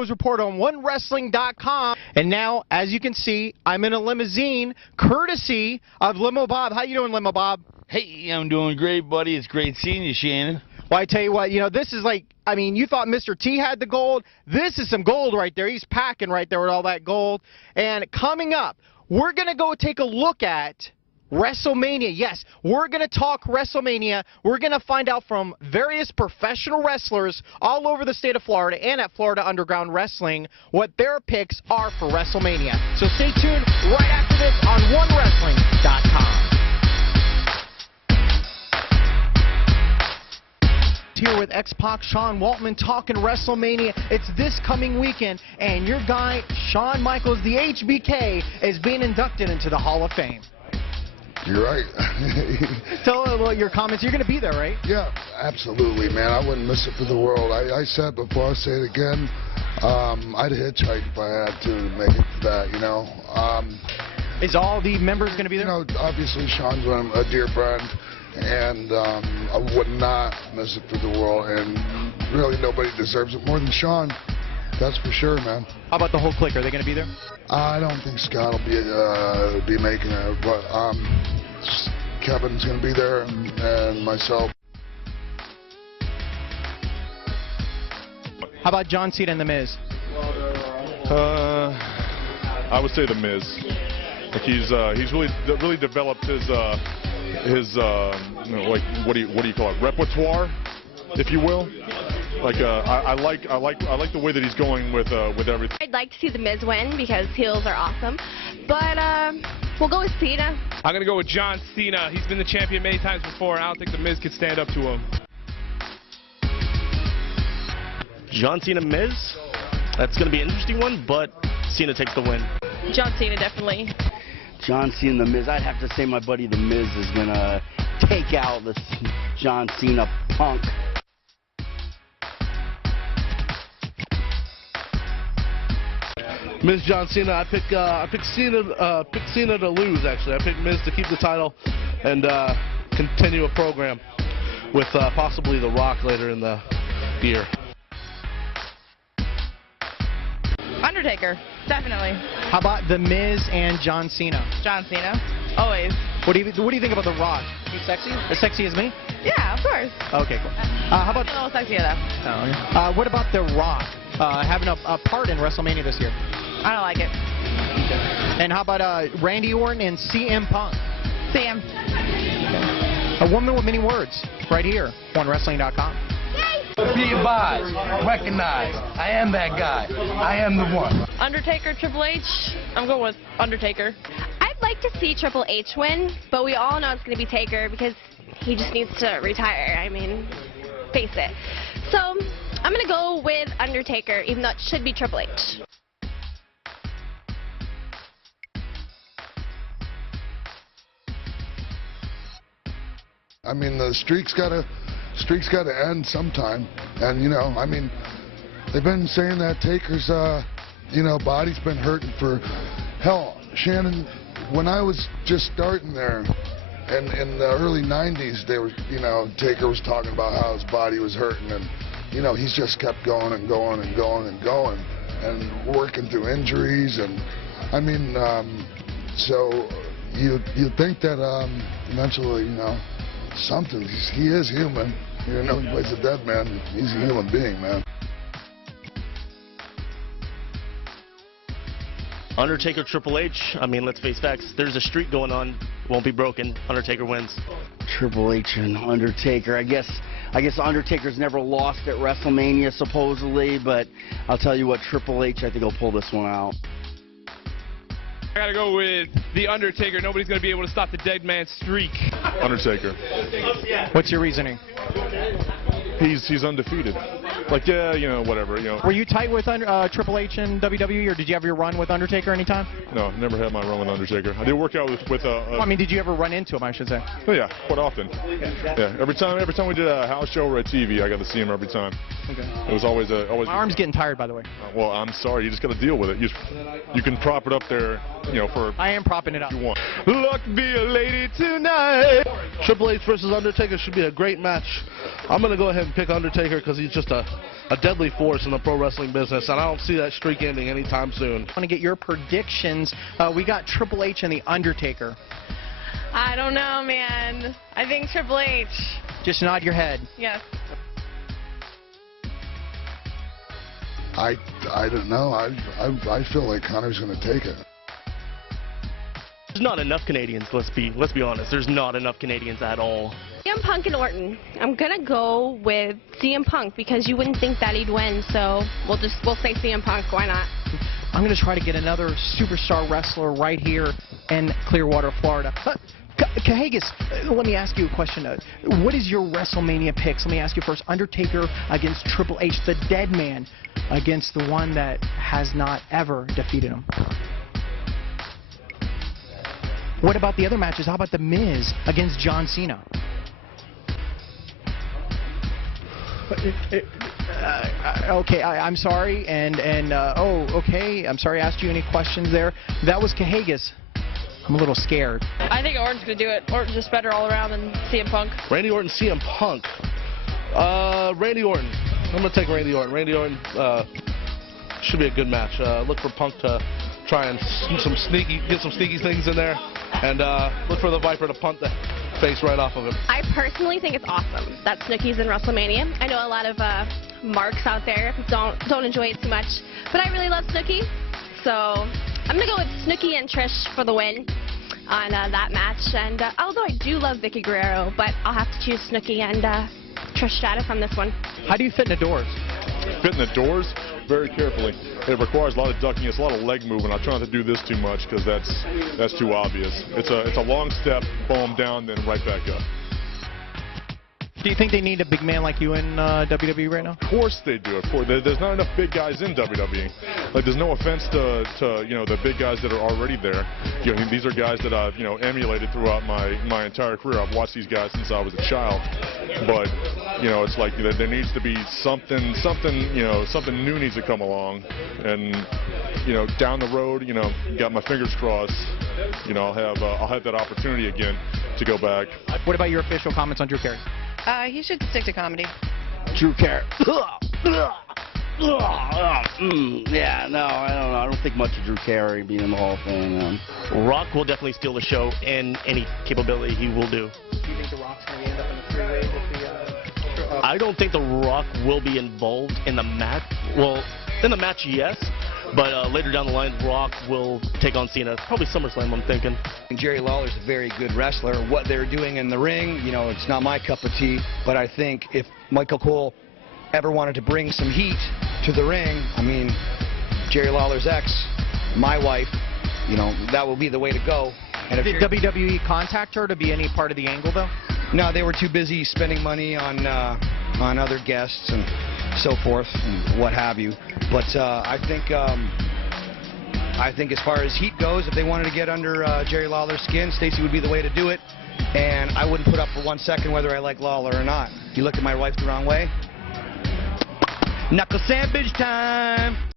Rose report on 1WRESTLING.com. And now, as you can see, I'm in a limousine, courtesy of Limo Bob. How you doing, Limo Bob? Hey, I'm doing great, buddy. It's great seeing you, Shannon. Well, I tell you what, this is like, I mean, you thought Mr. T had the gold. This is some gold right there. He's packing right there with all that gold. And coming up, we're going to go take a look at WrestleMania. Yes, we're going to talk WrestleMania. We're going to find out from various professional wrestlers all over the state of Florida and at Florida Underground Wrestling what their picks are for WrestleMania. So stay tuned right after this on 1WRESTLING.com. Here with X-Pac, Sean Waltman, talking WrestleMania. It's this coming weekend, and your guy, Shawn Michaels, the HBK, is being inducted into the Hall of Fame. You're right. Tell your comments. You're going to be there, right? Yeah, absolutely, man. I wouldn't miss it for the world. I said before, I'll say it again, I'd hitchhike if I had to make it for that, Is all the members going to be there? Obviously, Sean's a dear friend, and I would not miss it for the world, and really nobody deserves it more than Sean. That's for sure, man. How about the whole clique? Are they going to be there? I don't think Scott will be making it, but Kevin's going to be there, and myself. How about John Cena and The Miz? I would say The Miz. Like he's really developed his like what do you call it, repertoire, if you will. Like I like the way that he's going with everything. I'd like to see The Miz win because heels are awesome, but we'll go with Cena. I'm gonna go with John Cena. He's been the champion many times before, and I don't think The Miz could stand up to him. John Cena, Miz. That's gonna be an interesting one, but Cena takes the win. John Cena, definitely. John Cena, The Miz. I'd have to say my buddy The Miz is gonna take out this John Cena punk. Miz, John Cena. I pick Cena to lose. Actually, I pick Miz to keep the title and continue a program with possibly The Rock later in the year. Undertaker, definitely. How about The Miz and John Cena? John Cena, always. What do you think about The Rock? He's sexy? As sexy as me? Yeah, of course. Okay, cool. How about a little sexier though. Oh, yeah. What about The Rock having a part in WrestleMania this year? I don't like it. Okay. And how about Randy Orton and CM Punk? Sam. Okay. A woman with many words, right here on WrestLing.com. Be advised, recognize, I am that guy. I am the one. Undertaker, Triple H. I'm going with Undertaker. I'd like to see Triple H win, but we all know it's going to be Taker because he just needs to retire. I mean, face it. So I'm going to go with Undertaker, even though it should be Triple H. I mean, the streak's got to end sometime, and I mean, they've been saying that Taker's body's been hurting for hell. Shannon, when I was just starting there, and in the early '90s, they were Taker was talking about how his body was hurting, and he's just kept going and going and going and going, and working through injuries, and I mean, so you think that eventually something. He is human. He plays a dead man. He's a human being, man. Undertaker, Triple H. I mean, let's face facts. There's a streak going on. Won't be broken. Undertaker wins. Triple H and Undertaker. I guess Undertaker's never lost at WrestleMania supposedly, but I'll tell you what, Triple H, I think he'll pull this one out. I gotta go with The Undertaker. Nobody's gonna be able to stop the dead man's streak. Undertaker. What's your reasoning? He's undefeated. Like, yeah, whatever, Were you tight with Triple H and WWE, or did you have your run with Undertaker anytime? No, never had my run with Undertaker. I did work out with I mean, did you ever run into him, I should say? Oh, yeah, quite often. Yeah, every time we did a house show or a TV, I got to see him every time. Okay. It was always My arm's getting tired, by the way. Well, I'm sorry. You just got to deal with it. You can prop it up there, for... I am propping it up. You want. Luck be a lady tonight. Triple H versus Undertaker should be a great match. I'm going to go ahead and pick Undertaker because he's just a deadly force in the pro wrestling business, and I don't see that streak ending anytime soon. I want to get your predictions. We got Triple H and The Undertaker. I don't know, man. I think Triple H. Just nod your head. Yes. I don't know. I feel like Connor's going to take it. There's not enough Canadians, let's be honest. There's not enough Canadians at all. CM Punk and Orton. I'm going to go with CM Punk because you wouldn't think that he'd win, so we'll say CM Punk. Why not? I'm going to try to get another superstar wrestler right here in Clearwater, Florida. Cahagas, let me ask you a question. What is your WrestleMania picks? Let me ask you first. Undertaker against Triple H, the dead man, against the one that has not ever defeated him. What about the other matches? How about The Miz against John Cena? Okay, I'm sorry, okay, I'm sorry I asked you any questions there. That was Cahagas. I'm a little scared. I think Orton's going to do it. Orton's just better all around than CM Punk. Randy Orton, CM Punk. Randy Orton. I'm going to take Randy Orton. Randy Orton should be a good match. Look for Punk to try and get some sneaky things in there, and look for the Viper to punt the face right off of him. I personally think it's awesome that Snooki's in WrestleMania. I know a lot of marks out there don't enjoy it too much, but I really love Snooki, so I'm going to go with Snooki and Trish for the win on that match. And although I do love Vicky Guerrero, but I'll have to choose Snooki and Trish Stratus on this one. How do you fit in the doors? Fit in the doors very carefully. It requires a lot of ducking. It's a lot of leg movement. I try not to do this too much because that's too obvious. It's a long step, boom, down, then right back up. Do you think they need a big man like you in WWE right now? Of course they do. Of course, there's not enough big guys in WWE. Like, there's no offense to the big guys that are already there. These are guys that I've emulated throughout my entire career. I've watched these guys since I was a child. But it's like there needs to be something new needs to come along. And down the road, got my fingers crossed. I'll have that opportunity again to go back. What about your official comments on Drew Carey? He should stick to comedy. Drew Carey. Yeah, no, I don't know. I don't think much of Drew Carey being in the Hall of Fame. Rock will definitely steal the show, and any capability he will do. Do you think The Rock's going to end up in the three-way with the... I don't think The Rock will be involved in the match. Well, in the match, yes. But later down the line, Rock will take on Cena. Probably SummerSlam, I'm thinking. Jerry Lawler's a very good wrestler. What they're doing in the ring, it's not my cup of tea. But I think if Michael Cole ever wanted to bring some heat to the ring, I mean, Jerry Lawler's ex, my wife, that will be the way to go. And if Did WWE contact her to be any part of the angle, though? No, they were too busy spending money on other guests and so forth and what have you. But I think as far as heat goes, if they wanted to get under Jerry Lawler's skin, Stacey would be the way to do it. And I wouldn't put up for 1 second whether I like Lawler or not. You look at my wife the wrong way. Knuckle sandwich time.